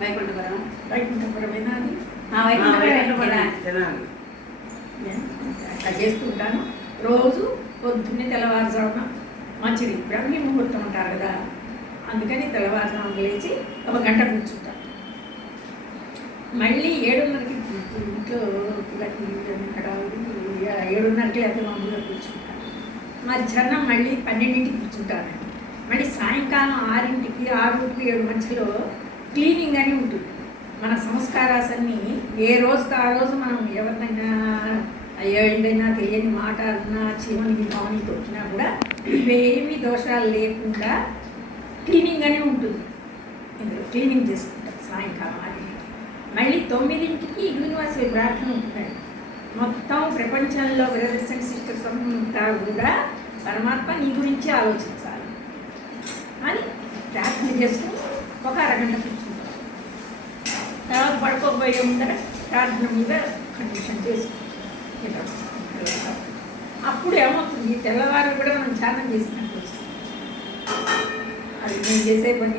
వైకుంఠపురం. వైకుంఠపురమేనా అది? వైకుంఠపురం అట్లా చేస్తుంటాను. రోజు పొద్దున్నే తెల్లవారుజామున మంచిది. బ్రహ్మీ ముహూర్తం అంటారు కదా. అందుకని తెల్లవారుజామున లేచి ఒక గంట కూర్చుంటాను. మళ్ళీ ఏడున్నరకి ఇంట్లో ఏడున్నరకి లేకపోతే మామూలుగా కూర్చుంటాను. మధ్యాహ్నం మళ్ళీ పన్నెండింటికి కూర్చుంటాను మళ్ళీ సాయంకాలం ఆరింటికి ఆరుకి ఏడు మధ్యలో క్లీనింగ్ అని ఉంటుంది. మన సంస్కారాసన్ని ఏ రోజుకి ఆ రోజు మనం ఎవరినైనా అయ్యో ఏదైనా తెలియని మాట అన్నా చీమని పావని తొక్కినా కూడా ఇవేమి దోషాలు లేకుండా క్లీనింగ్ అని ఉంటుంది. ఇందులో క్లీనింగ్ చేసుకుంటారు సాయంకాలం అది. మళ్ళీ తొమ్మిదింటికి యూనివర్సిటీ ప్రార్థన ఉంటుంది మొత్తం ప్రపంచంలో బ్రదర్స్ అండ్ సిస్టర్స్ అంతా కూడా పరమాత్మ నీ గురించి ఆలోచించాలి. అని ప్రార్థన చేసుకుని ఒక అరగంట కూర్చుంటారు తర్వాత పడుకోబోయే ముందర ప్రార్థన మీద కండిషన్ చేసుకుంటాం అప్పుడు ఏమవుతుంది? తెల్లవారు కూడా మనం ధ్యానం చేసినట్టు వస్తుంది. అది నేను చేసే పని